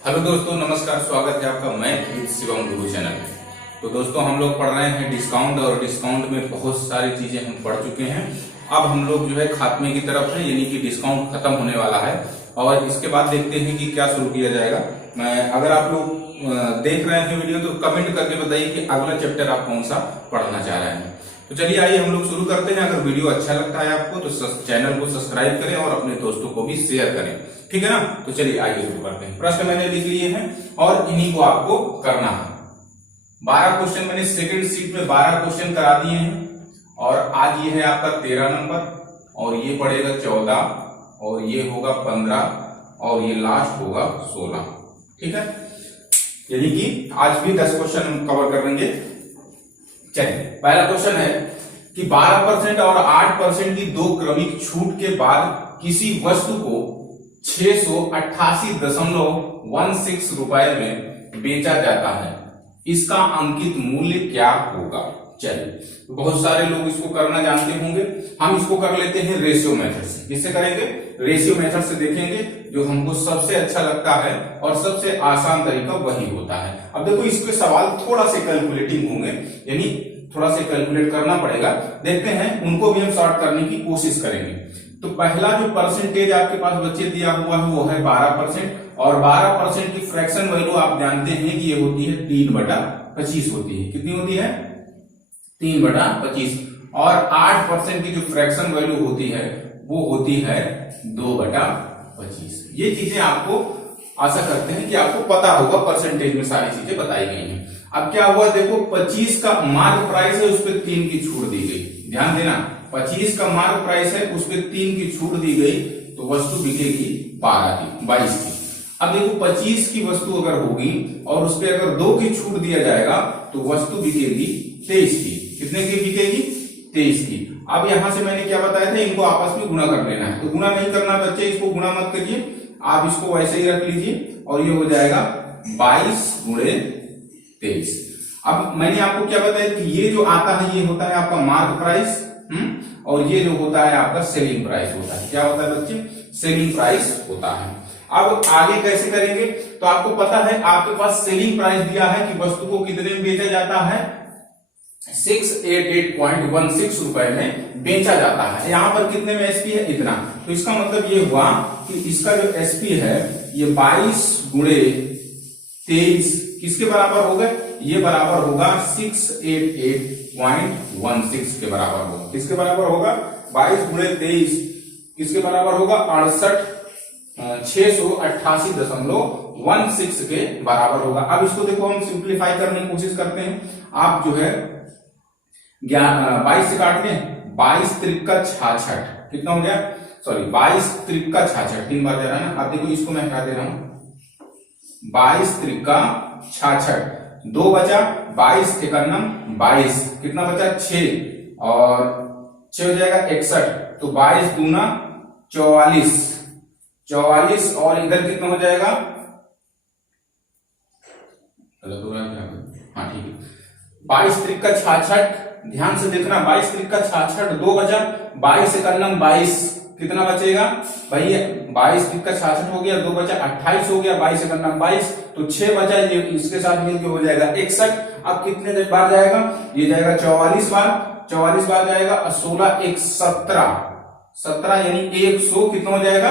Hello दोस्तों, नमस्कार। स्वागत है आपका मैं शिवम गुरु चैनल में। तो दोस्तों, हम लोग पढ़ रहे हैं डिस्काउंट, और डिस्काउंट में बहुत सारी चीजें हम पढ़ चुके हैं। अब हम लोग जो है खात्मे की तरफ है, यानी कि डिस्काउंट खत्म होने वाला है और इसके बाद देखते हैं कि क्या शुरू किया जाएगा। अगर आप लोग देख रहे हैं वीडियो तो कमेंट करके बताइए कि अगला चैप्टर आप कौन सा पढ़ना चाह रहे हैं। तो चलिए आइए हम लोग शुरू करते हैं। अगर वीडियो अच्छा लगता है आपको तो चैनल को सब्सक्राइब करें और अपने दोस्तों को भी शेयर करें, ठीक है ना। तो चलिए आइए शुरू करते हैं। प्रश्न मैंने लिख लिए हैं और इन्हीं को आपको करना है। 12 क्वेश्चन मैंने सेकंड सीट में 12 क्वेश्चन करा दिए हैं और आज ये है आपका 13 नंबर और ये पड़ेगा 14 और ये होगा 15 और ये लास्ट होगा 16, ठीक है। यानी कि आज भी 10 क्वेश्चन हम कवर कर लेंगे। चलिए, पहला क्वेश्चन है कि 12% और 8% की दो क्रमिक छूट के बाद किसी वस्तु को 688.16 रुपए में बेचा जाता है, इसका अंकित मूल्य क्या होगा। चलिए, बहुत सारे लोग इसको करना जानते होंगे। हम इसको कर लेते हैं रेशियो मेथड से। किससे करेंगे? रेशियो मेथड से देखेंगे, जो हमको सबसे अच्छा लगता है और सबसे आसान तरीका वही होता है। अब देखो, इसके सवाल थोड़ा से कैलकुलेटिंग होंगे, यानी थोड़ा से कैलकुलेट करना पड़ेगा। देखते हैं, उनको भी हम सॉर्ट करने की कोशिश करेंगे। तो पहला जो परसेंटेज आपके पास बच्चे दिया हुआ है वो है 12% और 12% की फ्रैक्शन वैल्यू आप जानते हैं कि ये होती है 3/25 होती है। कितनी होती है? 3/25। और 8% की जो फ्रैक्शन वैल्यू होती है वो होती है 2/25। ये चीजें आपको आशा करते हैं कि आपको पता होगा, परसेंटेज में सारी चीजें बताई गई हैं। अब क्या हुआ, देखो 25 का मार्क प्राइस है, उस पर 3 की छूट दी गई। ध्यान देना, 25 का मार्क प्राइस है, उस पर 3 की छूट दी गई तो वस्तु बिकेगी 22 की। अब देखो 25 की वस्तु अगर होगी और उस पर अगर 2 की छूट दिया जाएगा तो वस्तु बिकेगी 23 की। कितने की बिकेगी? 23 की। अब यहां से मैंने क्या बताया था, इनको आपस में गुणा कर लेना है। तो गुणा नहीं करना बच्चे, इसको गुणा मत करिए, आप इसको वैसे ही रख लीजिए और ये हो जाएगा 22 गुणे 23। अब मैंने आपको क्या बताया कि ये जो आता है ये होता है आपका मार्क प्राइस, और ये जो होता है आपका सेलिंग प्राइस होता है। क्या होता है बच्चे? सेलिंग प्राइस होता है। अब आगे कैसे करेंगे, तो आपको पता है आपके पास सेलिंग प्राइस दिया है कि वस्तु को कितने में बेचा जाता है, 688.16 रुपए में बेचा जाता है। यहां पर कितने में एसपी है? इतना। तो इसका मतलब ये हुआ कि इसका जो एसपी है ये 22 गुणे 23 किसके बराबर होगा? ये बराबर होगा 688.16 के बराबर होगा। किसके बराबर होगा? 22 गुणे 23 किसके बराबर होगा? 688.16 के बराबर होगा। अब इसको देखो, हम सिंप्लीफाई करने की कोशिश करते हैं। आप जो है 22 से काटते हैं, 22 त्रिका 66, कितना हो गया? सॉरी, 22 त्रिका 66, 3 बार दे रहा है ना। अब देखो, इसको मैं हटा दे रहा हूं, 22 त्रिका 66, 2 बचा, 22 एकन्नम 22, कितना बचा? 6 और 6 हो जाएगा 61, तो 22 दूना 44 और इधर कितना हो जाएगा? हाँ ठीक है, 22 त्रिका 66, ध्यान से देखना, 22 त्रिका 66, 2 बचा, 22 एकन्नम 22, कितना बचेगा भाई? 22 त्रिका 66 हो गया, 2 बचा 28 हो गया, 22 एकन्नम 22, तो 6 बचा, ये इसके साथ मिलकर हो जाएगा 61। अब कितने बार जाएगा? ये जाएगा 44 बार जाएगा, और 16 1 17 यानी 100, कितना हो जाएगा?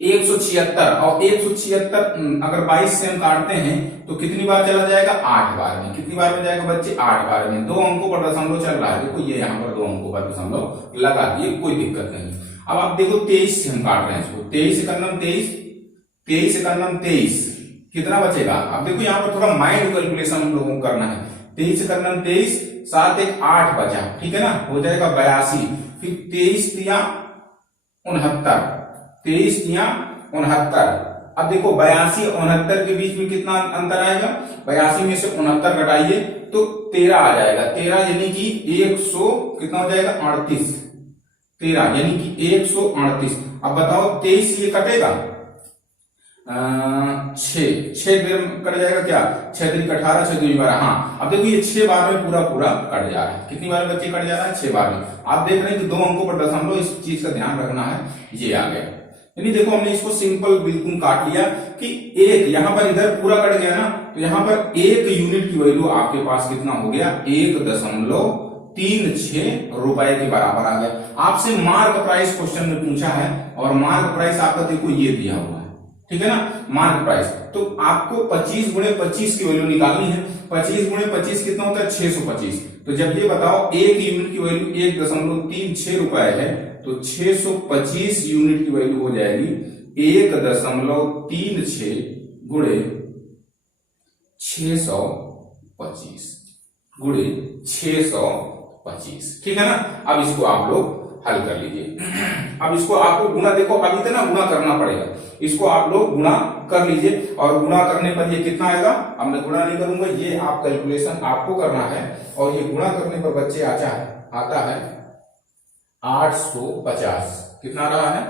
176। और 176 अगर 22 से हम काटते हैं तो कितनी बार चला जाएगा? 8 बार में। कितनी बार में जाएगा बच्चे? 8 बार में। 2 अंकों पर दशमलव चल रहा है, देखो ये यहाँ पर 2 अंकों पर दशमलव लगा दिए, कोई दिक्कत नहीं। अब आप देखो 23 से हम काट रहे हैं इसको, 23 एकन्नम 23 कितना बचेगा? अब देखो यहाँ पर थोड़ा माइंड कैलकुलेशन हम लोगों को करना है। 23 एकन्नम 23, 7 1 8 बचा, ठीक है ना, हो जाएगा 82। फिर 23 तिया 69, 23 तिया 69। अब देखो 82 69 के बीच में कितना अंतर आएगा? 82 में से 69 घटाइए तो 13 आ जाएगा। 13 यानी कि 100, कितना हो जाएगा? 38। 13 यानी कि 138। अब बताओ 23 ये कटेगा, 6 देर कट जाएगा क्या? 6 3 18, 6 2 12। हाँ, अब देखो ये 6 बार में पूरा कट जा रहा है। कितनी बार बच्चे कट जा रहा है? 6 बार में। आप देख रहे हैं कि 2 अंकों पर दशमलव, इस चीज का ध्यान रखना है। ये आ गया, यानी देखो हमने इसको सिंपल बिल्कुल काट लिया कि एक, यहां पर इधर पूरा कट गया ना, तो यहां पर 1 यूनिट की वैल्यू आपके पास कितना हो गया, 1.36 रुपए के बराबर आ गया। आपसे मार्क प्राइस क्वेश्चन में पूछा है और मार्क प्राइस आपका देखो ये दिया हुआ है, ठीक है ना, मार्क प्राइस। तो आपको 25 गुणे 25 की वैल्यू निकालनी है। 25 गुणे 25 कितना होता है, 625। तो जब ये बताओ 1 यूनिट की वैल्यू 1.36 रुपए है, तो 625 यूनिट की वैल्यू हो जाएगी 1.36 गुणे 625 गुणे 625, ठीक है ना। अब इसको आप लोग हल कर लीजिए। अब इसको आपको गुणा, देखो अभी तो ना गुणा करना पड़ेगा, इसको आप लोग गुणा कर लीजिए और गुणा करने पर ये कितना आएगा, अब मैं गुणा नहीं करूंगा, ये आप कैलकुलेशन आपको करना है। और ये गुणा करने पर बच्चे आता है 850। कितना रहा है,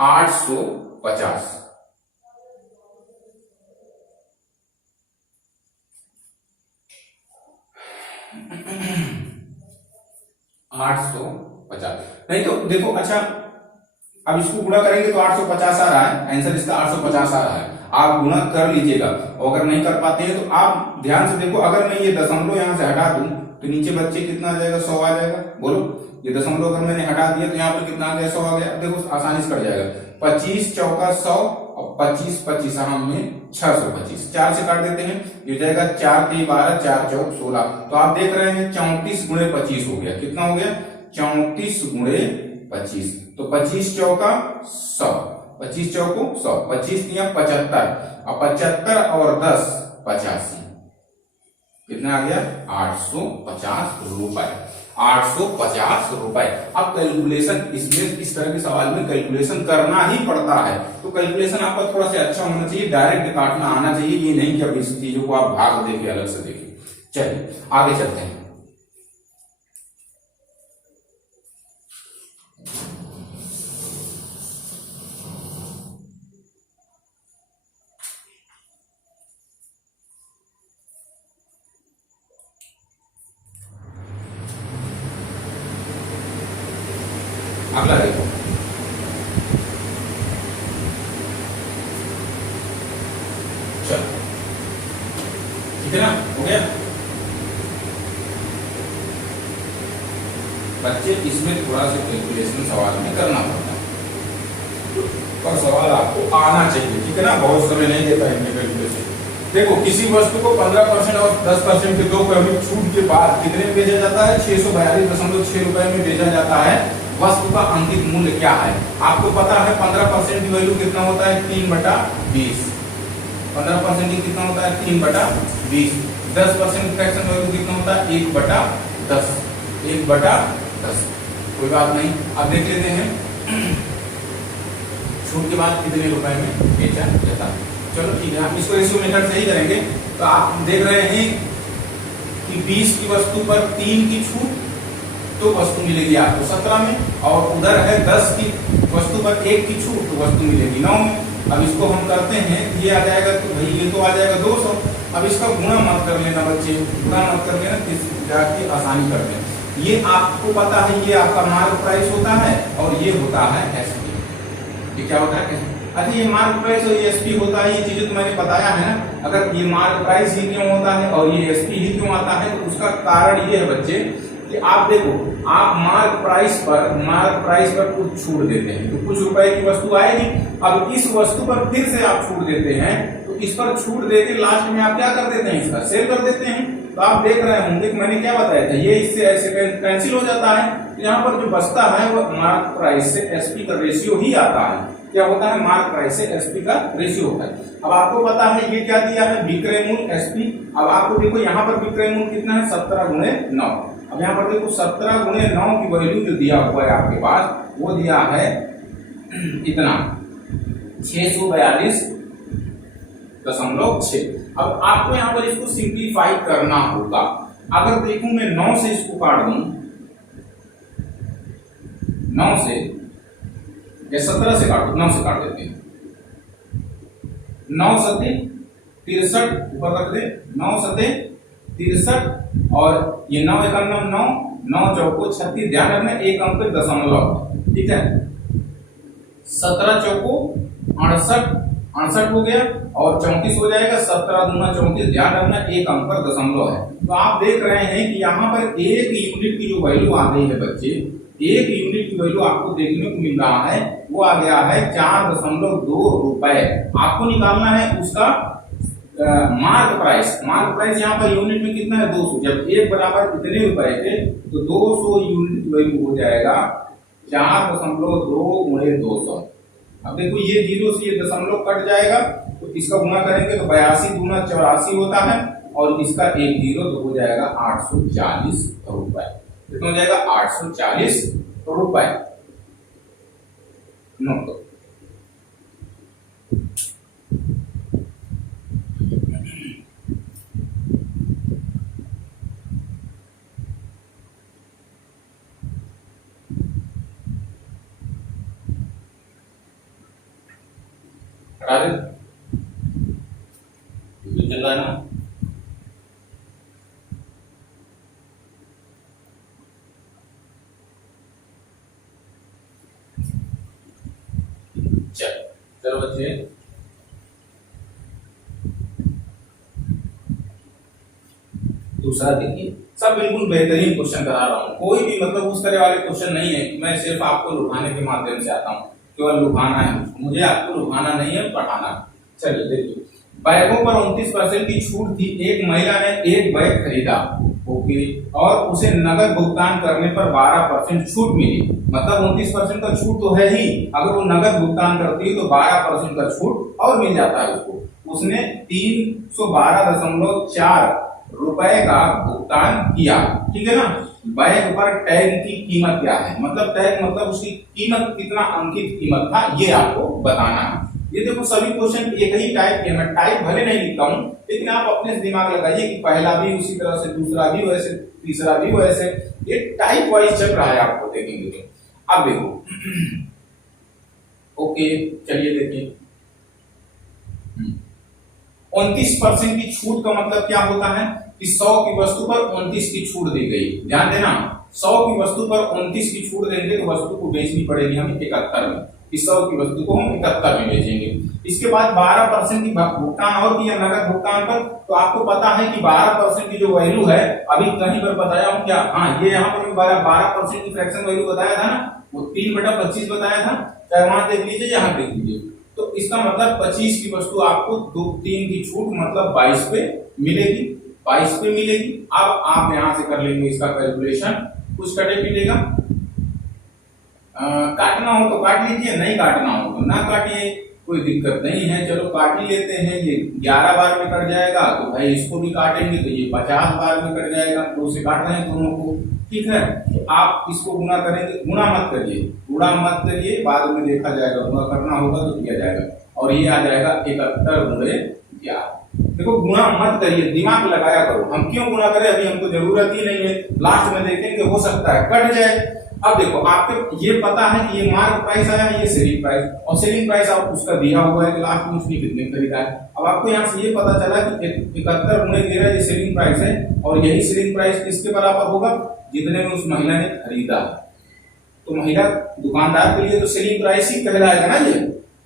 850। 850 नहीं तो देखो, अच्छा अब इसको गुणा करेंगे तो 850 आ रहा है, आंसर इसका 850 आ रहा है। आप गुणा कर लीजिएगा और अगर नहीं कर पाते हैं तो आप ध्यान से देखो, अगर मैं ये दशमलव यहां से हटा दूं तो नीचे बच्चे कितना आ जाएगा, 100 आ जाएगा। बोलो, ये दशमलव अगर मैंने हटा दिया तो यहाँ पर कितना आ गया, 100 आ गया। देखो आसानी से कट जाएगा, 25 चौका 100 और 25 25 में 625, 4 से काट देते हैं, ये जाएगा 4 3 12 4 चौक 16। तो आप देख रहे हैं 34 गुणे 25 हो गया, कितना हो गया, 34 गुणे 25। तो 25 चौका 100, 25 चौको 100, 25 दिया 75 और 75 और 10 85, कितना आ गया, 850 रुपए। 850 रुपए। अब कैलकुलेशन इसमें, इस तरह के सवाल में कैलकुलेशन करना ही पड़ता है, तो कैलकुलेशन आपका थोड़ा सा अच्छा होना चाहिए, डायरेक्ट काटना आना चाहिए, ये नहीं कि अब इस चीजों को आप भाग देके अलग से देखिए। चलिए आगे चलते हैं। अगला देखो, चलो ठीक है ना, हो गया बच्चे, इसमें थोड़ा सा कैलकुलेशन सवाल में करना पड़ता है, पर सवाल आपको आना चाहिए, ठीक है ना, बहुत समय नहीं देता है कैलकुलेशन। देखो किसी वस्तु को 15% और 10% के 2 यूनिट छूट के बाद कितने में बेचा जाता है, 642.6 रुपए में बेचा जाता है। वस्तु का अंकित मूल्य क्या है, आपको पता है 15% की वैल्यू कितना होता है, 3/20। 15% की कितना होता है, 3/20। 10% फ्रैक्शन वैल्यू कितना होता है, 1/10। 1/10, कोई बात नहीं। अब देख लेते हैं छूट के बाद कितने रुपए में बेचा जाता है। चलो ठीक है, हम इसको रेशियो मेथड से ही करेंगे। तो आप देख रहे हैं कि 20 की वस्तु पर 3 की छूट, तो वस्तु मिलेगी आपको 17 में, और उधर है 10 की वस्तु पर 1 की छूट, तो वस्तु मिलेगी 9 में। अब इसको हम करते हैं, ये आ जाएगा तो भाई ये तो आ जाएगा 200। अब इसका गुणा मत कर लेना बच्चे, गुणा मत कर लेना, जाके आसानी करते हैं। ये आपको पता है, ये आपका मार्क प्राइस होता है और ये होता है एसपी। ये क्या होता है, अच्छा ये मार्क प्राइस और ये एसपी होता है, ये चीजें तो मैंने बताया है ना। अगर ये मार्क प्राइस ही क्यों होता है और ये एसपी ही क्यों आता है, तो उसका कारण ये है बच्चे कि आप देखो, आप मार्क प्राइस पर कुछ छूट देते हैं, तो कुछ रुपए की वस्तु आएगी। अब इस वस्तु पर फिर से आप छूट देते हैं, तो इस पर छूट देके लास्ट में आप क्या कर देते हैं, इसका सेल कर देते हैं। तो आप देख रहे होंगे कि मैंने क्या बताया था, ये इससे ऐसे कैंसिल हो जाता है। तो यहाँ पर जो बचता है वो मार्क प्राइस से एसपी का रेशियो ही आता है। क्या होता है, मार्क प्राइस से एसपी का रेशियो होता है। अब आपको पता है ये क्या दिया है, विक्रय मूल्य एसपी। अब आपको देखो यहाँ पर विक्रय मूल्य कितना है, 17 गुणे 9। अब यहाँ पर देखो 17 गुणे 9 की वैल्यू जो दिया हुआ है आपके पास, वो दिया है इतना 642.6। अब आपको यहाँ पर इसको सिंप्लीफाई करना होगा। अगर देखूं मैं 9 से इसको काट दूं, 9 से या 17 से काटो, 9 से काट देते हैं। 9 सते 63, ऊपर रख दे, 9 सते 63 और ये 9 एकम 9, 9 चौको 36। ध्यान रखना एक अंक पे दशमलव, ठीक है। 17 चौको 68, 68 हो गया और 34 हो जाएगा। 17 दूना 34, ध्यान रखना एक अंक पर दशमलव है। तो आप देख रहे हैं कि यहाँ पर एक यूनिट की जो वैल्यू आ गई है बच्चे, एक यूनिट की वैल्यू आपको देखने को मिल रहा है, वो आ गया है 4.2 रुपए। आपको निकालना है उसका मार्क प्राइस। मार्क प्राइस यहाँ पर यूनिट में कितना है, 200। जब एक बराबर कितने रुपए थे, तो 200 यूनिट वैल्यू हो जाएगा 4.2 गुणे 200। अब देखो ये जीरो से ये दशमलव कट जाएगा, तो इसका गुणा करेंगे तो 82 दूना 84 होता है और इसका एक जीरो तो हो जाएगा 840 रुपए। कितना हो जाएगा, 840 रुपए। नोट करो। चल रहा है ना। चलो बच्चे, दूसरा देखिए। सब बिल्कुल बेहतरीन क्वेश्चन करा रहा हूँ, कोई भी मतलब उस तरह वाले क्वेश्चन नहीं है। मैं सिर्फ आपको लुभाने के माध्यम से आता हूँ, केवल लुभाना है मुझे, आपको लुभाना नहीं है, पढ़ाना। चलिए देखिए, बैगों पर 29% की छूट थी। एक महिला ने एक बैग खरीदा, ओके, और उसे नगद भुगतान करने पर 12% छूट मिली। मतलब 29% का छूट तो है ही, अगर वो नगद भुगतान करती है तो 12% का छूट और मिल जाता है उसको। उसने 312.4 रुपए का भुगतान किया, ठीक है ना। बैग पर टैग की कीमत क्या है, मतलब टैग मतलब उसकी कीमत कितना अंकित कीमत था, ये आपको बताना है। ये देखो सभी क्वेश्चन एक ही टाइप के, मैं टाइप भले नहीं लिखता हूँ, लेकिन आप अपने से दिमाग लगाइए कि पहला भी उसी तरह से, दूसरा भी वैसे, तीसरा भी वैसे, ये टाइप वाइज चल रहा है, आपको देखेंगे तो। अब देखो, ओके चलिए देखिए, 29% की छूट का मतलब क्या होता है कि 100 की वस्तु पर 29 की छूट दी गई। ध्यान देना, 100 की वस्तु पर 29 की छूट देंगे तो वस्तु को बेचनी पड़ेगी हमें 71 में। इस 100 की वस्तु को हम 71 में बेचेंगे। इसके बाद 12% की भुगतान और किया नगद भुगतान पर, तो आपको पता है कि 12% की जो वैल्यू है, अभी कहीं पर बताया हूं क्या, हाँ ये यहाँ पर 12% की फ्रैक्शन वैल्यू बताया था ना, वो 3/25 बताया था, चाहे वहां देख लीजिए, यहाँ देख लीजिए। तो इसका मतलब 25 की वस्तु आपको 3 की छूट मतलब 22 पे मिलेगी, 22 पे मिलेगी। अब आप यहां से कर लेंगे इसका कैलकुलेशन, कुछ कटे पीटेगा, काटना हो तो काट लीजिए, नहीं काटना हो तो ना काटिए, कोई दिक्कत नहीं है। चलो काट ही लेते हैं, ये 11 बार में कट जाएगा, तो भाई इसको भी काटेंगे तो ये 50 बार में कट जाएगा, तो उसे काट रहे हैं दोनों को, ठीक है। तो आप इसको गुणा करेंगे, गुणा मत करिए, गुणा मत करिए, बाद में देखा जाएगा, गुणा करना होगा तो किया जाएगा, और ये आ जाएगा 71 गुणे 11। देखो गुणा मत करिए, दिमाग लगाया करो। हम क्यों गुणा करें, अभी हमको जरूरत ही नहीं है, लास्ट में देखेंगे, हो सकता है कट जाए। अब देखो आपको ये पता है कि ये मार्क प्राइस आया, ये सेलिंग प्राइस, और सेलिंग प्राइस आप उसका दिया हुआ है कि लास्ट में उसने कितने खरीदा है। अब आपको यहाँ से ये पता चला कि 71 गुणे 13 ये सेलिंग प्राइस है, और यही सेलिंग प्राइस किसके बराबर होगा, जितने में उस महिला ने खरीदा। तो महिला दुकानदार के लिए तो सेलिंग प्राइस ही कहलाएगा ना ये।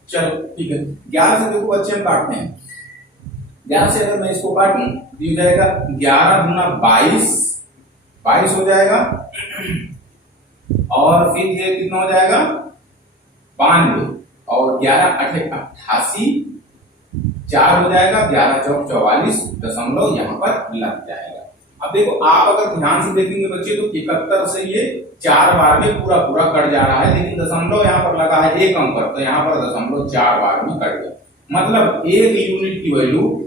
चलो ठीक है, 11 से देखो बच्चे हम काटते हैं, 11 से अगर मैं इसको काटूं तो ये जाएगा 11 गुना 22, 22 हो जाएगा, और फिर ये कितना हो जाएगा 92, और 11 8 88, 4 हो जाएगा, 11 चौक 44 दशमलव यहाँ पर लग जाएगा। अब देखो आप अगर ध्यान से देखेंगे बच्चे तो 71 से ये 4 बार में पूरा पूरा कट जा रहा है, लेकिन दशमलव यहाँ पर लगा है एक अंक पर, तो यहाँ पर दशमलव 4 बार में कट गया। मतलब एक यूनिट की वैल्यू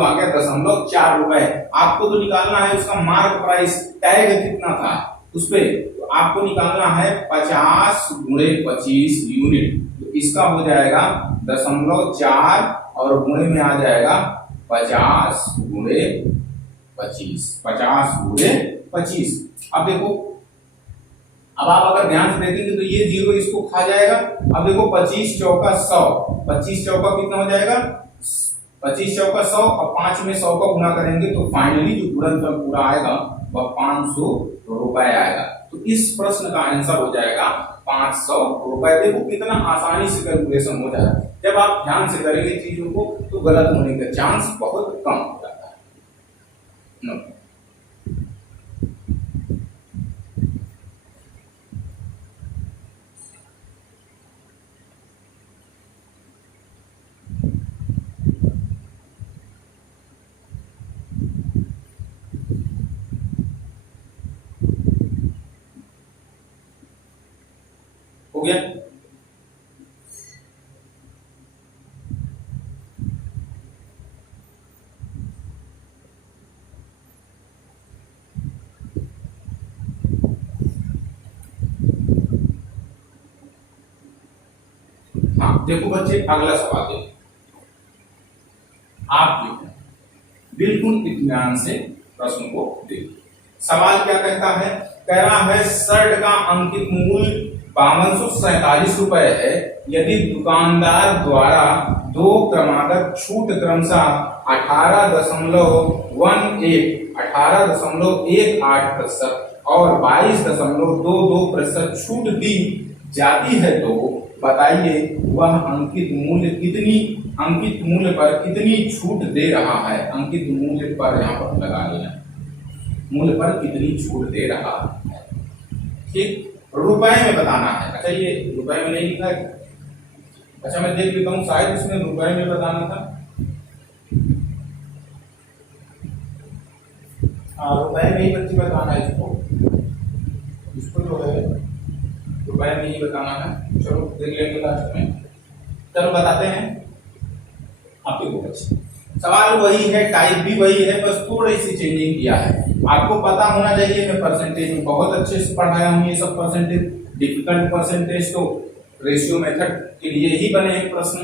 आ गया 0.4 रुपए। आपको तो निकालना है उसका मार्क प्राइस, टैग कितना था उस पे, तो आपको निकालना है 50 गुणे 25 यूनिट, तो इसका हो जाएगा 0.4 और गुणे में आ जाएगा 50 गुणे 25, 50 गुणे 25। अब देखो, अब आप अगर ध्यान से देखेंगे तो ये जीरो इसको खा जाएगा। अब देखो 25 चौका 100, 25 चौका कितना हो जाएगा 25 चौका 100, और 5 में 100 का गुना करेंगे तो फाइनली जो गुणनफल पूरा आएगा वह 500 रुपए आएगा। तो इस प्रश्न का आंसर हो जाएगा 500 रुपए। देखो कितना आसानी से कैलकुलेशन हो जाए। जब आप ध्यान से करेंगे चीजों को तो गलत होने का चांस बहुत कम हो जाता है। हो गया। हाँ देखो बच्चे, अगला सवाल देखो। आप देखो बिल्कुल इत्मीनान से प्रश्न को देखिए। सवाल क्या कहता है? कह रहा है शर्ट का अंकित मूल्य 5247 रुपए है। यदि दुकानदार द्वारा दो क्रमागत छूट क्रमशः 18.18% और 22.22% छूट दी जाती है तो बताइए वह अंकित मूल्य पर कितनी छूट दे रहा है। अंकित मूल्य पर यहाँ पर लगा लेना, मूल्य पर कितनी छूट दे रहा है। ठीक, रुपए में बताना है। अच्छा ये रुपए में नहीं लिखा है। अच्छा मैं देख लेता हूँ, शायद इसमें रुपए में बताना था। हाँ रुपए में ही बच्चे बताना है इसको जो है रुपए में ही बताना है। चलो देख लेंगे लास्ट में। चलो बताते हैं। आप देखो बच्चे, सवाल वही है, टाइप भी वही है, बस थोड़ी सी चेंजिंग किया है। आपको पता होना चाहिए मैं परसेंटेज में बहुत अच्छे से पढ़ाया हूँ। ये सब परसेंटेज, डिफिकल्ट परसेंटेज तो रेशियो मेथड के लिए ही बने हैं प्रश्न।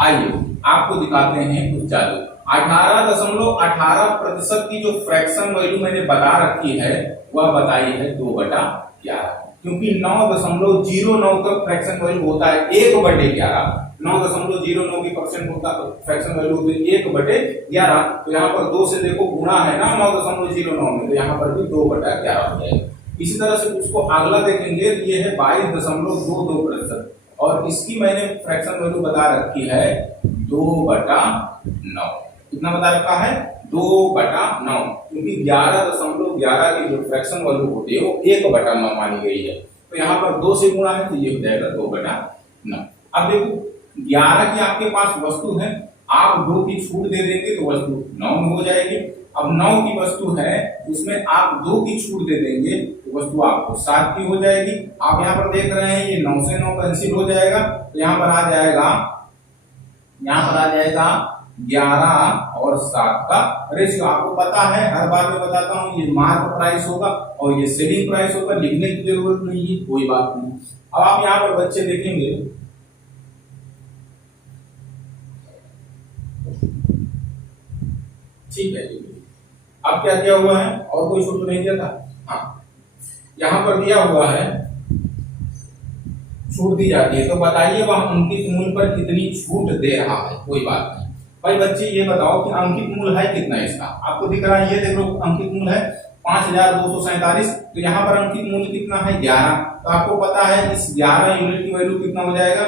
आइए आपको दिखाते हैं कुछ चालू। 18.18% की जो फ्रैक्शन वैल्यू मैंने बता रखी है वह बताई है 2/11, क्योंकि 9.09 तक फ्रैक्शन वैल्यू होता है 1/11। 9.09 की परसेंट होता है फ्रैक्शन वैल्यू होती है 1/11। तो यहाँ पर 2 से देखो गुणा है ना 9.09 में, तो यहाँ पर भी 2/11 हो जाएगा। इसी तरह से उसको अगला देखेंगे तो ये है 22.22% और इसकी मैंने फ्रैक्शन वैल्यू बता रखी है 2/9। कितना बता रखा है? 2/9, क्योंकि 11.11 की जो फ्रैक्शन वैल्यू होती है वो 1/9 मानी गई है। तो यहाँ पर 2 से गुणा है तो ये हो जाएगा 2/9। अब देखो 11 की आपके पास वस्तु है, आप 2 की छूट दे देंगे तो वस्तु 9 में हो जाएगी। अब 9 की वस्तु है उसमें आप 2 की छूट दे देंगे तो वस्तु आपको 7 की हो जाएगी। आप यहाँ पर देख रहे हैं ये 9 से 9 कैंसिल हो जाएगा, तो यहाँ पर आ जाएगा 11 और 7 का रेशियो। आपको पता है, हर बार मैं बताता हूँ, ये मार्क प्राइस होगा और ये सेलिंग प्राइस होगा, लिखने की जरूरत नहीं है, कोई बात नहीं। अब आप यहाँ पर बच्चे देखेंगे ठीक है। अब क्या दिया हुआ है? और कोई छूट नहीं दिया था? हाँ यहाँ पर दिया हुआ है छूट दी जाती है, तो बताइए वह अंकित मूल्य पर कितनी छूट दे रहा है। कोई बात नहीं भाई बच्चे, ये बताओ कि अंकित मूल्य है कितना इसका। आपको दिख रहा है, ये देख लो अंकित मूल्य है 5247। तो यहाँ पर अंकित मूल्य कितना है? 11। तो आपको पता है इस 11 यूनिट की वैल्यू कितना हो जाएगा?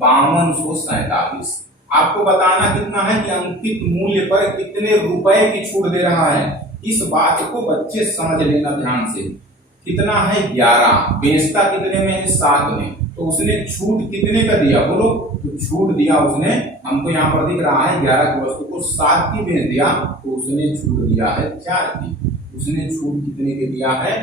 5247। आपको बताना कितना है कि अंकित मूल्य पर कितने रुपए की छूट दे रहा है। इस बात को बच्चे समझ लेना ध्यान से। कितना है? 11। बेचता कितने में है? 7 में। तो उसने छूट कितने का दिया बोलो? तो छूट दिया उसने, हमको यहाँ पर दिख रहा है 11 की वस्तु को 7 की बेच दिया, तो उसने छूट दिया है 4 की। उसने छूट कितने की दिया है?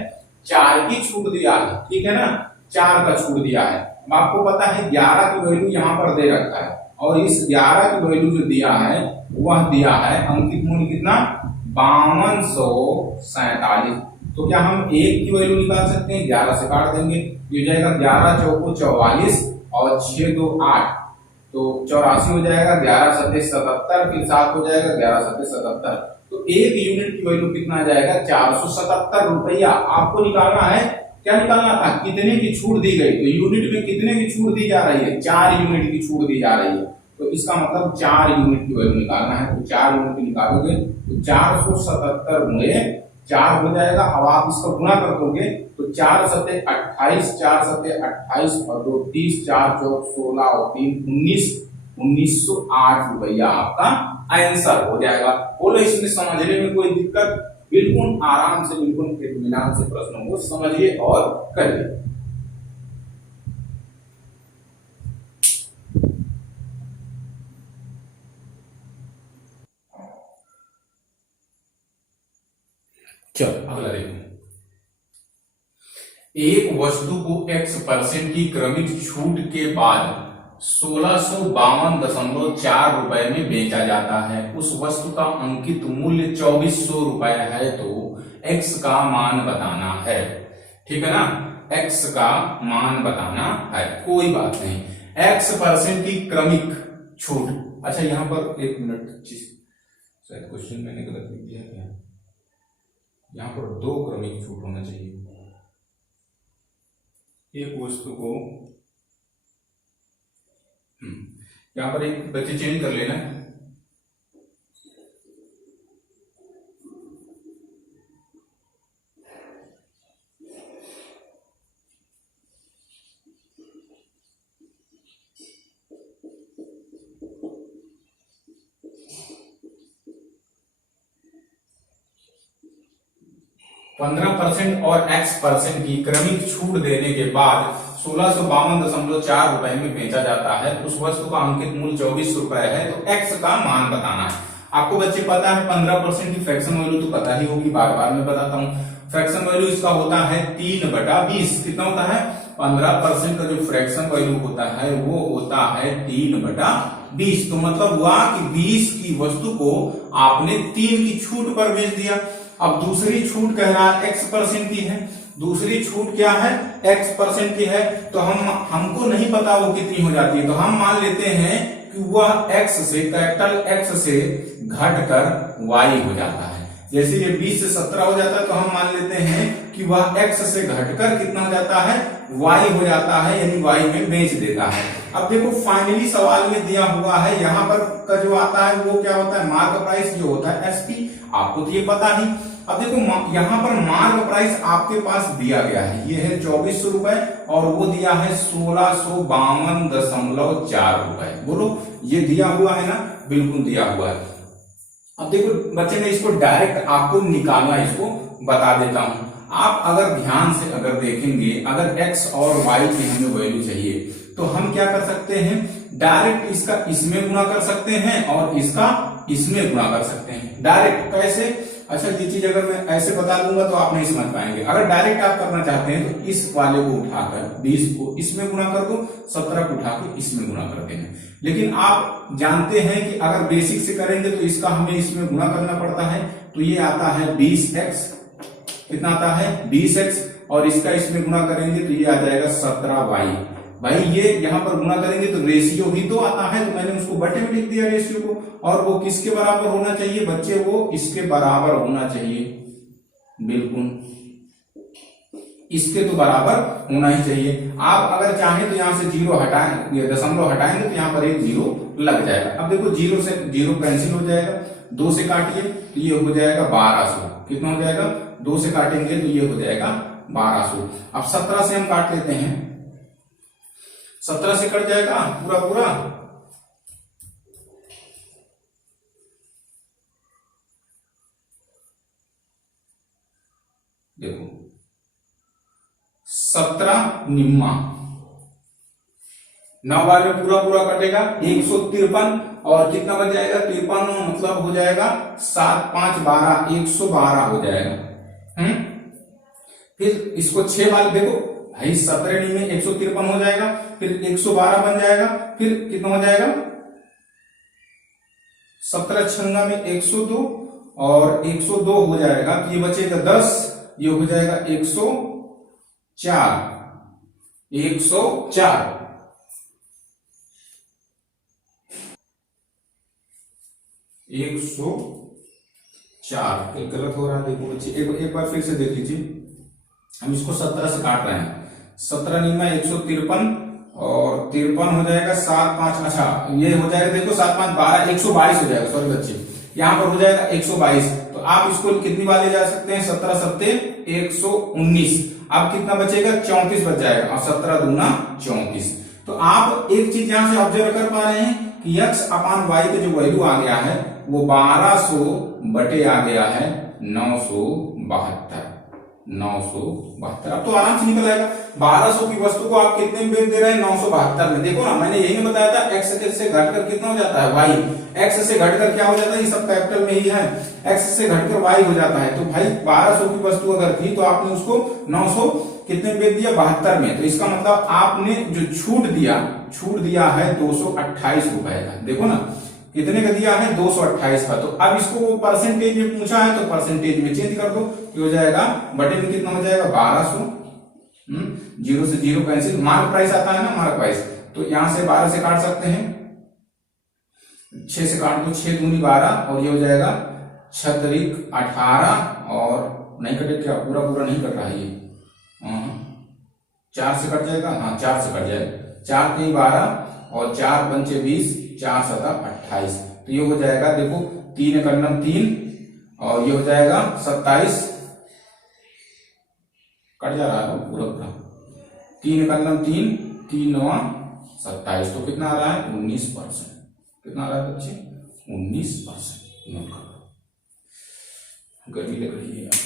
4 की छूट दिया है, ठीक है ना, 4 का छूट दिया है। आपको पता है 11 की वैल्यू यहाँ पर दे रखा है और इस 11 की वैल्यू जो दिया है वह दिया है अंकित मूल्य कितना? 5247। तो क्या हम 1 की वैल्यू निकाल सकते हैं? 11 से काट देंगे, ये जाएगा 11 चौको 44 और 6 2 8, तो 84 हो जाएगा। 11 7 77, फिर 7 हो जाएगा 11 7 77। तो 1 यूनिट की वैल्यू कितना आ जाएगा? 477 रुपया। आपको निकालना है, क्या निकालना था? कितने की छूट दी गई। तो यूनिट में कितने की छूट दी जा रही है? 4 यूनिट की छूट दी जा रही है। तो इसका मतलब 4 यूनिट की वैल्यू निकालना है। तो 4 यूनिट निकालोगे तो 477 गुणे 4 हो जाएगा। अब आप इसका गुना कर दोगे तो 4 सत्ते 28, 4 सत्ते 28 और 2 30, 4 चौक 16 और 3 19, 1908 रुपया आपका आंसर हो जाएगा। बोलो इसमें समझने में कोई दिक्कत? बिल्कुल आराम से, बिल्कुल इत्मीनान से प्रश्नों को समझिए और करिए। चलो अगला देखो। एक वस्तु को x% की क्रमिक छूट के बाद 1652.4 रुपए में बेचा जाता है। उस वस्तु का अंकित मूल्य 2400 रुपए है, तो x का मान बताना है। ठीक है ना, x का मान बताना है, कोई बात नहीं। x% की क्रमिक छूट, अच्छा यहां पर एक मिनट, शायद क्वेश्चन मैंने गलत लिख दिया क्या? यहां पर 2 क्रमिक छूट होना चाहिए। एक वस्तु को यहां पर एक बच्चे चेंज कर लेना। %15 और x% की क्रमिक छूट देने के बाद 1652.4 रुपए में बेचा जाता है। उस वस्तु का अंकित मूल्य 2400 रुपए है, तो x का मान बताना है। आपको बच्चे पता है 15% की फ्रैक्शन वैल्यू तो पता ही होगी, बार बार मैं बताता हूँ। फ्रैक्शन वैल्यू इसका होता है 3/20। कितना होता है? 15% का जो फ्रैक्शन वैल्यू होता है वो होता है 3/20। तो मतलब हुआ कि 20 की वस्तु को आपने 3 की छूट पर बेच दिया। अब दूसरी छूट कह रहा है x% की है, दूसरी छूट क्या है? x% की है, तो हमको नहीं पता वो कितनी हो जाती है, तो हम मान लेते हैं कि वह x से, कैपिटल X से घटकर y हो जाता है। जैसे ये 20 से 17 हो जाता है, तो हम मान लेते हैं कि वह x से घटकर कितना हो जाता है? y हो जाता है, यानी y में बेच देता है। अब देखो फाइनली सवाल में दिया हुआ है, यहाँ पर का जो आता है वो क्या होता है? मार्क प्राइस जो होता है SP, आपको तो ये पता ही। अब देखो यहाँ पर मार्क प्राइस आपके पास दिया गया है, ये है 2400 रुपए और वो दिया है 1652.4 रुपए। बोलो ये दिया हुआ है ना? बिल्कुल दिया हुआ है। अब देखो बच्चे ने इसको डायरेक्ट आपको निकालना, इसको बता देता हूं। आप अगर ध्यान से अगर देखेंगे, अगर x और y की हमें वैल्यू चाहिए तो हम क्या कर सकते हैं? डायरेक्ट इसका इसमें गुणा कर सकते हैं और इसका इसमें गुणा कर सकते हैं। डायरेक्ट कैसे? अच्छा ये चीज अगर मैं ऐसे बता दूंगा तो आप नहीं समझ पाएंगे। अगर डायरेक्ट आप करना चाहते हैं तो इस वाले को उठाकर 20 को इसमें गुणा कर दो, 17 को उठाकर इसमें गुणा करते हैं। लेकिन आप जानते हैं कि अगर बेसिक से करेंगे तो इसका हमें इसमें गुणा करना पड़ता है, तो ये आता है 20x। कितना आता है? 20x, और इसका इसमें गुणा करेंगे तो ये आ जाएगा 17y। भाई ये यहां पर गुणा करेंगे तो रेशियो भी तो आता है, तो मैंने उसको बटे में लिख दिया रेशियो को। और वो किसके बराबर होना चाहिए बच्चे? वो इसके बराबर होना चाहिए, बिल्कुल इसके तो बराबर होना ही चाहिए। आप अगर चाहें तो यहां से 0 हटाएं, ये दशमलव हटाएंगे तो यहां पर एक 0 लग जाएगा। अब देखो 0 से 0 कैंसिल हो जाएगा, 2 से काटिए तो ये हो जाएगा 1200। कितना हो जाएगा? 2 से काटेंगे तो ये हो जाएगा 1200। अब 17 से हम काट लेते हैं, 17 से कट जाएगा पूरा पूरा। देखो 17 निम्मा 9 बार में पूरा पूरा कटेगा 153, और कितना बच जाएगा? 53 मतलब हो जाएगा 7 5 12, 112 हो जाएगा। फिर इसको 6 बार देखो भाई, 17 में 153 हो जाएगा, फिर 112 बन जाएगा, फिर कितना हो जाएगा? 17 छंगा में 102 और 102 हो जाएगा, तो ये बचेगा 10, ये हो जाएगा 104। 104 गलत हो रहा है। देखो बच्चे एक बार फिर से देख लीजिए। हम इसको 17 से काट रहे हैं, 17 निम्मा 153 और 53 हो जाएगा 7 5, अच्छा ये हो जाएगा देखो 7 5 12, 122 हो जाएगा। सॉरी बच्चे, यहाँ पर हो जाएगा 122। तो आप इसको कितनी बार ले जा सकते हैं, 17 सत्ते 119। अब कितना बचेगा, 34 बच जाएगा, और 17 दूना 34। तो आप एक चीज यहां से ऑब्जर्व कर पा रहे हैं कि x अपान y का जो वैल्यू आ गया है वो 1200 बटे आ गया है 972। 972 अब तो आराम से निकल आएगा। 1200 की वस्तु को आप कितने में बेच दे रहे हैं, 972 में। देखो ना, मैंने यही नहीं बताया था x से घटकर कितना हो जाता है, y। x से घटकर क्या हो जाता है, ये सब कैपिटल में ही है, x से घटकर y हो जाता है। तो भाई 1200 की वस्तु अगर थी तो आपने उसको 900 कितने बेच दिया, 72 में। तो इसका मतलब आपने जो छूट दिया है 228 रुपए का। देखो ना कितने का दिया है, 228 का। तो अब इसको वो परसेंटेज में पूछा है तो परसेंटेज में चेंज कर दो, हो जाएगा बटे में कितना हो जाएगा, 1200। 0 से 0 कैंसिल, मार्क प्राइस आता है ना, मार्क प्राइस। तो यहां से 12 से काट सकते हैं, 6 से काट दो, 6 दूनी 12, और ये हो जाएगा 6 तरीक 18, और नहीं कटे क्या, पूरा नहीं कट रहा है ये, 4 से कट जाएगा, हाँ 4 से कट जाएगा, 4 3 12, और 4 पंचे 20, 4 7 28। तो ये हो जाएगा, देखो 3 एकन्नम 3, और ये हो जाएगा 27, कट जा रहा है पूरा, 3 एकन्नम 3, 3 9 27। तो कितना आ रहा है, 19%। कितना आ रहा है बच्चे, 19%। नोट करो, गर्मी लग रही है यार।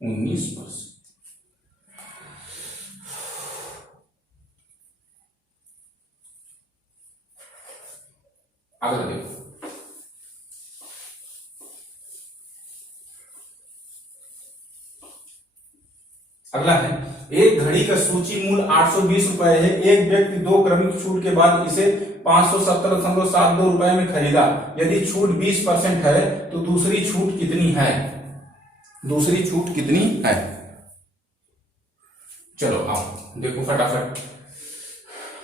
19%। अगला देखो, अगला है, एक घड़ी का सूची मूल्य 820 रुपए है। एक व्यक्ति 2 क्रमिक छूट के बाद इसे 570.72 रुपए में खरीदा। यदि छूट 20% है तो दूसरी छूट कितनी है, दूसरी छूट कितनी है। चलो आओ देखो फटाफट।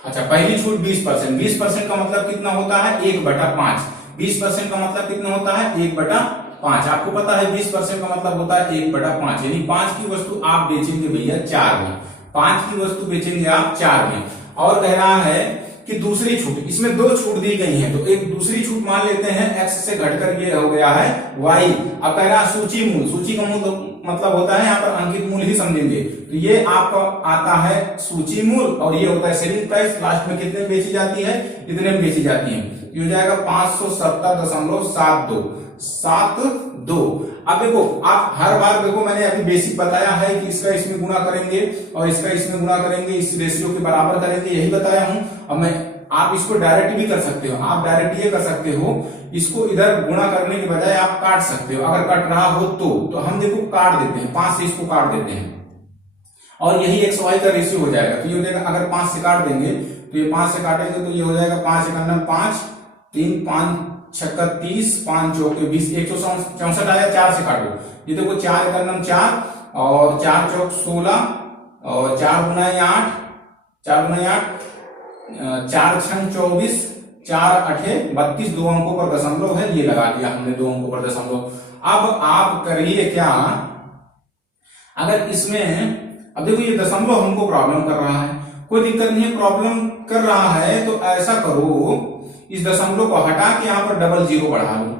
अच्छा, पहली छूट 20%। 20% का मतलब कितना होता है, 1/5। 20% का मतलब कितना होता है, 1/5। आपको पता है 20% का मतलब होता है 1/5, यानी 5 की वस्तु आप बेचेंगे भैया 4 में, 5 की वस्तु बेचेंगे आप 4 में। और कह रहा है कि दूसरी छूट, इसमें 2 छूट दी गई है, तो एक दूसरी छूट मान लेते हैं x से घटकर ये हो गया है y। अब कह रहा है सूची मूल्य, सूची का मूल्य मतलब होता है यहाँ पर अंकित मूल्य ही समझेंगे। तो ये आपका आता है सूची मूल्य, और ये होता है सेलिंग प्राइस। लास्ट में कितने बेची जाती है, इतने में बेची जाती है। ये हो जाएगा 570.72। अब देखो, आप हर बार देखो, मैंने अभी बेसिक बताया है कि इसका इसमें गुणा करेंगे और इसका इसमें गुणा करेंगे, इस रेशियो के बराबर करेंगे, यही बताया हूं। अब मैं, आप इसको डायरेक्ट भी कर सकते हो, आप डायरेक्ट ये कर सकते हो, इसको इधर गुणा करने के बजाय आप काट सकते हो, अगर कट रहा हो तो हम देखो काट देते हैं, 5 से इसको काट देते हैं, और यही एक्स वाई का रेशियो हो जाएगा। तो ये हो जाएगा, अगर 5 से काट देंगे तो ये 5 से काटेंगे तो ये हो जाएगा 5 एकन्नम 5, 3 5 छक्का 30, 5 चौके 20, 164 आया। 4 से काटो, ये देखो 4 एकन्नम 4, और 4 चौक 16, और 4 गुना 8, 4 गुना 8, 4 छंग 24, 4 8 32, 2 अंकों पर दशमलव है, ये लगा दिया हमने 2 अंकों पर दशमलव। अब आप करिए क्या, अगर इसमें, अब देखो ये दशमलव हमको प्रॉब्लम कर रहा है, कोई दिक्कत नहीं है, प्रॉब्लम कर रहा है तो ऐसा करो, इस दशमलव को हटा के यहाँ पर 00 बढ़ा लो,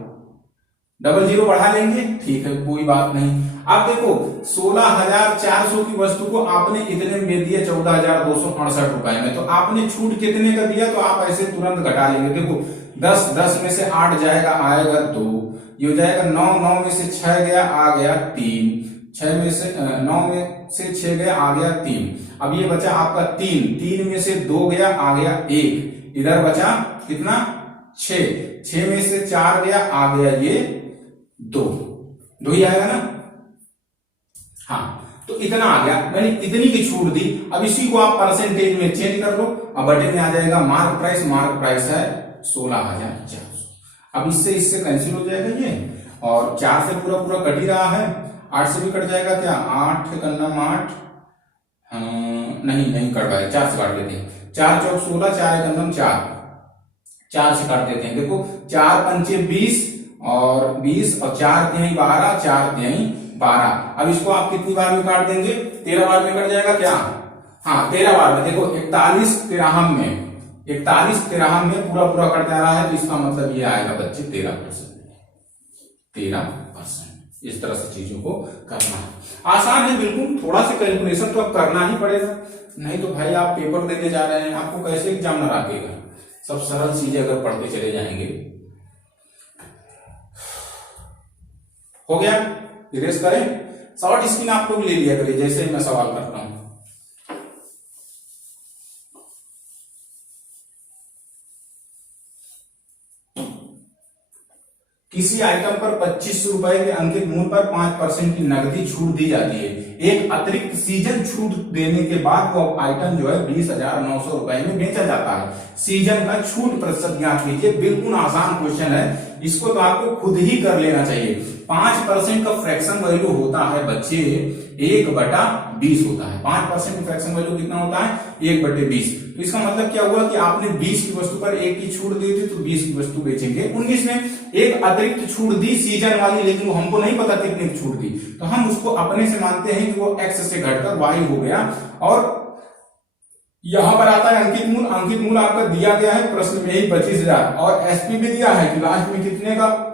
00 बढ़ा लेंगे, ठीक है, कोई बात नहीं। अब देखो 16,400 की वस्तु को आपने इतने में दिया 14,268 रुपए में, तो आपने छूट कितने का दिया, तो आप ऐसे तुरंत घटा लेंगे। देखो 10 में से 8 जाएगा, आएगा 2, ये हो जाएगा 9 में से 6 गया, आ गया 3, 6 में से 9 में से 6 गया, आ गया 3। अब ये बचा आपका 3 में से 2 गया, आ गया 1, इधर बचा कितना, 6 में से 4 गया, आ गया ये 2 ही आएगा ना। हाँ, तो इतना आ गया, मैंने इतनी की छूट दी। अब इसी को आप परसेंटेज में चेंज कर लो, अब बटे में आ जाएगा मार्क प्राइस। मार्क प्राइस है 16,400। अब इससे कैंसिल हो जाएगा ये, और 4 से पूरा कट ही रहा है, 8 से भी कट जाएगा क्या, 8 एकन्नम 8, नहीं कट पाएगा, 4 से काट लेते हैं, 4 चौक 16, 4 एकन्नम 4, 4 से काट देते हैं। देखो 4 पंचे 20, और 20, और 4 तिहाई 12, 4 तिहाई 12। अब इसको आप कितनी बार में काट देंगे, 13 बार में कट जाएगा क्या, हाँ 13 बार में। देखो 41 तिराहम में 41 13 में पूरा पूरा करते आ रहा है, तो इसका मतलब ये आएगा बच्चे 13%। 13%। इस तरह से चीजों को करना है। आसान है बिल्कुल, थोड़ा सा कैलकुलेशन तो अब करना ही पड़ेगा, नहीं तो भाई आप पेपर देने जा रहे हैं, आपको कैसे एग्जाम रखेगा। सब सरल चीजें अगर पढ़ते चले जाएंगे। हो गया, इरेज करें। शॉर्ट स्क्रीन आपको भी ले लिया करिए जैसे मैं सवाल करता हूं। किसी आइटम पर 25 रुपए के अंकित मूल्य पर 5% की नकदी छूट दी जाती है। एक अतिरिक्त सीजन छूट देने के बाद वो आइटम जो है 20,900 रुपए में बेचा जाता है। सीजन का छूट प्रतिशत ज्ञात कीजिए। बिल्कुल आसान क्वेश्चन है, इसको तो आपको खुद ही कर लेना चाहिए। 5% का फ्रैक्शन वैल्यू होता है बच्चे 1/20 होता है। 5% का फ्रैक्शन वैल्यू कितना होता है? 1/20। तो इसका मतलब क्या हुआ कि आपने 20 की वस्तु पर 1 की छूट दी थी, तो 20 की वस्तु बेचेंगे। 19 में एक अतिरिक्त छूट दी सीजन वाली, लेकिन वो हमको नहीं पता कितनी छूट दी, तो हम उसको अपने से मानते हैं कि वो x से घटकर y हो गया। और यहां पर आता है अंकित मूल्य। अंकित मूल्य आपका दिया गया है प्रश्न में ही 25,000, और एसपी भी दिया है कि लास्ट में कितने का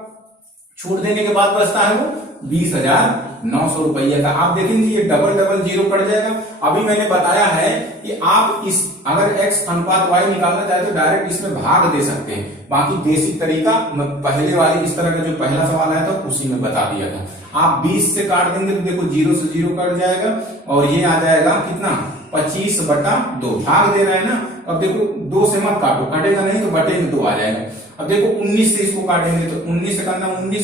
छूट देने के बाद बचता है वो 20,900 रुपये का। आप देखेंगे ये डबल डबल जीरो कट जाएगा। अभी मैंने बताया है कि आप इस अगर x अनुपात y निकालना चाहते तो डायरेक्ट इसमें भाग दे सकते हैं। बाकी बेसिक तरीका पहले वाली इस तरह का जो पहला सवाल आया था उसी में बता दिया था। आप 20 से काट देंगे तो देखो 0 से 0 कट जाएगा, और ये आ जाएगा कितना 25/2। भाग दे रहे हैं ना, अब देखो 2 से मत काटो, कटेगा नहीं तो बटे में 2 आ जाएगा। अब देखो 19 से इसको काटेंगे तो 19 से करना 19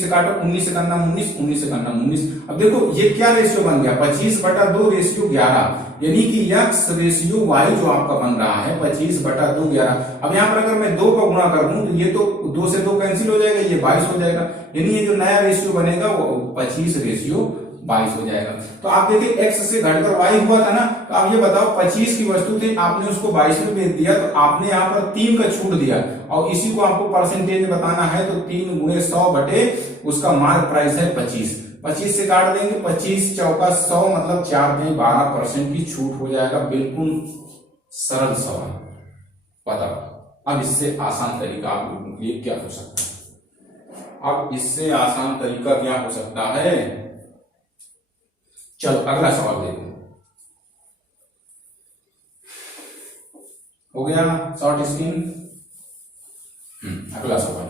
से काटो, 19 से करना 19 से करना 19। अब देखो ये क्या रेशियो बन गया 25/2 रेशियो 11, यानी कि x रेशियो y जो आपका बन रहा है 25/2 11। अब यहाँ पर अगर मैं 2 का गुणा कर दूं तो ये तो 2 से 2 कैंसिल हो जाएगा, ये 22 हो जाएगा, यानी ये जो नया रेशियो बनेगा वो 25/22 हो जाएगा। तो आप देखिए x से घटकर y हुआ था ना, तो आप ये बताओ 25 की वस्तु थी, आपने उसको 22 में बेच दिया, तो आपने यहाँ पर 3 का छूट दिया, और इसी को आपको परसेंटेज में बताना है, तो 3 × 100 बटे उसका मार्क प्राइस है 25। 25 से काट देंगे, 25 चौका 100 मतलब 4 में 12% की छूट हो जाएगा। बिल्कुल सरल सवाल। बताओ अब इससे आसान तरीका आप लोगों के लिए क्या हो सकता है? अब इससे आसान तरीका क्या हो सकता है? चलो अगला सवाल देखो। हो गया शॉर्ट स्क्रीन। अगला सवाल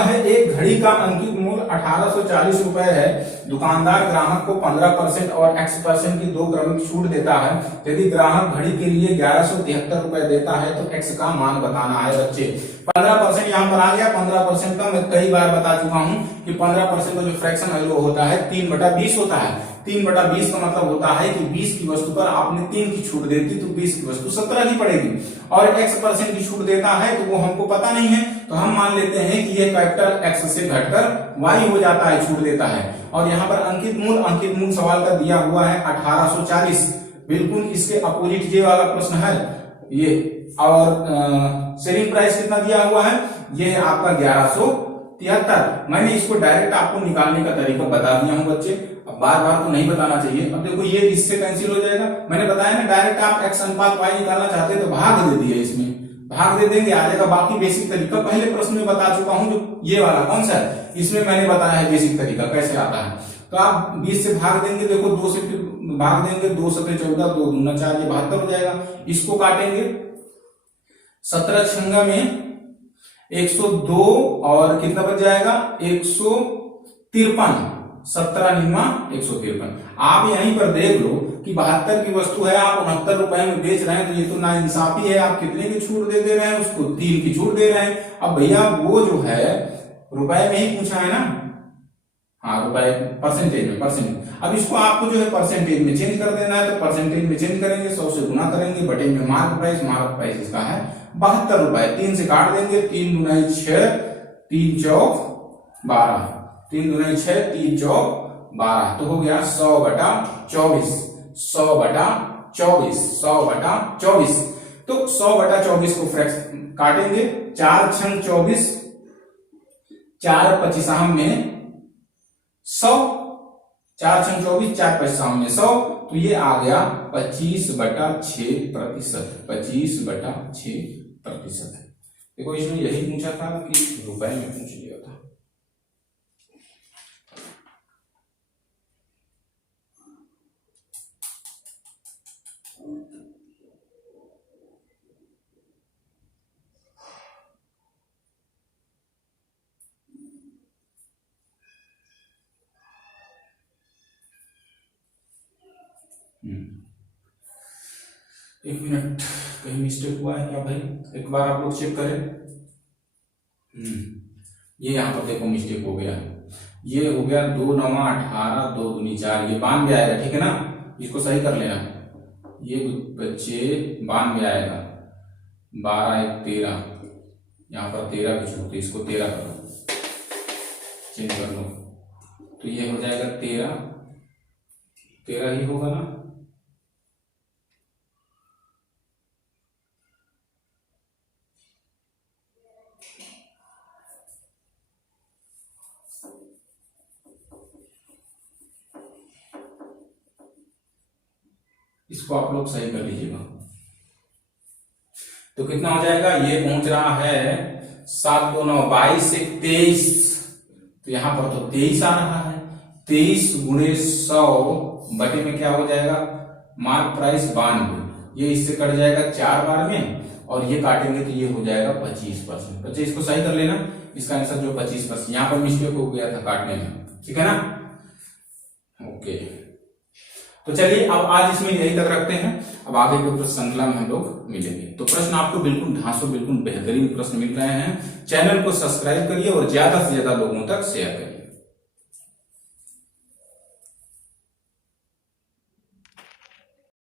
है एक घड़ी का अंकित मूल्य 1840 रुपए है। दुकानदार ग्राहक को 15% और x% की 2 क्रमिक छूट देता है। यदि ग्राहक घड़ी के लिए 1173 रुपए देता है तो x का मान बताना है बच्चे। 15% यहाँ पर आ गया। 15% का मैं कई बार बता चुका हूँ कि 15% का जो फ्रैक्शन वैल्यू होता है 3/20 होता है। 3/20 का मतलब होता है कि 20 की वस्तु पर आपने 3 की छूट दे दी तो 20 की वस्तु 17 की पड़ेगी, और x% की छूट देता है तो वो हमको पता नहीं है, तो हम मान लेते हैं कि ये कैपिटल x से घटकर y हो जाता है, छूट देता है। और यहाँ पर अंकित मूल्य सवाल का दिया हुआ है 1840। बिल्कुल इसके अपोजिट ये वाला प्रश्न है ये, और सेलिंग प्राइस कितना दिया हुआ है? ये है आपका 1173। मैंने इसको डायरेक्ट आपको निकालने का तरीका बता दिया हूं बच्चे, अब बार बार तो नहीं बताना चाहिए। अब देखो ये इससे कैंसिल हो जाएगा। मैंने बताया ना डायरेक्ट आप x अनुपात y निकालना चाहते हैं तो भाग दे दिए, इसमें भाग दे देंगे आ जाएगा। बाकी बेसिक तरीका पहले प्रश्न में बता चुका हूं, जो ये वाला कौन सा है इसमें मैंने बताया है बेसिक तरीका कैसे आता है। तो आप 20 से भाग देंगे, देखो 2 से भाग देंगे, 2 7 14, 2 दूना 4, ये 72 हो जाएगा। इसको काटेंगे 17 छंगा में 102 और कितना बच जाएगा 153। 17 निम्मा 153। आप यहीं पर देख लो कि 72 की वस्तु है, आप 69 रुपए में बेच रहे हैं, तो ये तो नाइंसाफी है। आप कितने की छूट दे रहे हैं उसको? 3 की छूट दे रहे हैं। अब भैया वो जो है रुपए में ही पूछा है ना, हाँ रुपए परसेंटेज में, परसेंट। अब इसको आपको जो है परसेंटेज में चेंज कर देना है, तो परसेंटेज में चेंज करेंगे, 100 से गुना करेंगे, बटे में मार्क प्राइस इसका है 72 रुपए। 3 से काट देंगे, 3 दूना 6, 3 चौक 12, 3 दूना 6, 3 चौक 12, तो हो गया 100/24। 100/24, 100/24। तो 100/24 को फ्रैक्शन काटेंगे, 4 छंग 24, 4 25 में 100, 4 6 24, 4 5 सामने 100, तो ये आ गया 25/6%। 25/6% है। देखो इसमें यही पूछा था कि रुपए में पूछ लिया था। एक मिनट, कहीं मिस्टेक हुआ है क्या भाई? एक बार आप लोग चेक करें। ये यहाँ पर देखो मिस्टेक हो गया। ये हो गया 2 9 18, 2 दूनी 4, ये 92 आएगा, ठीक है ना? इसको सही कर लेना। ये बच्चे 92 आएगा, 12 1 13, यहाँ पर 13 भी छोड़, इसको 13 कर लो, चेंज कर लो, तो ये हो जाएगा 13 ही होगा ना? इसको आप लोग सही कर लीजिएगा। तो कितना हो जाएगा? ये पहुंच रहा है 7 2 9 22 1 23, तो यहां पर तो 23 आ रहा है। 23 गुणे 100 बटे में क्या हो जाएगा? मार्क प्राइस 92, ये इससे कट जाएगा 4 बार में, और ये काटेंगे तो ये हो जाएगा 25%। बच्चे इसको सही कर लेना, इसका आंसर जो 25%, यहां पर मिस्टेक हो गया था काटने में, ठीक है ना? ओके, तो चलिए अब आज इसमें यही तक रखते हैं। अब आगे के प्रश्न श्रृंखला में हम लोग मिलेंगे। तो प्रश्न आपको बिल्कुल ढांसो, बिल्कुल बेहतरीन प्रश्न मिल रहे हैं। चैनल को सब्सक्राइब करिए और ज्यादा से ज्यादा लोगों तक शेयर करिए।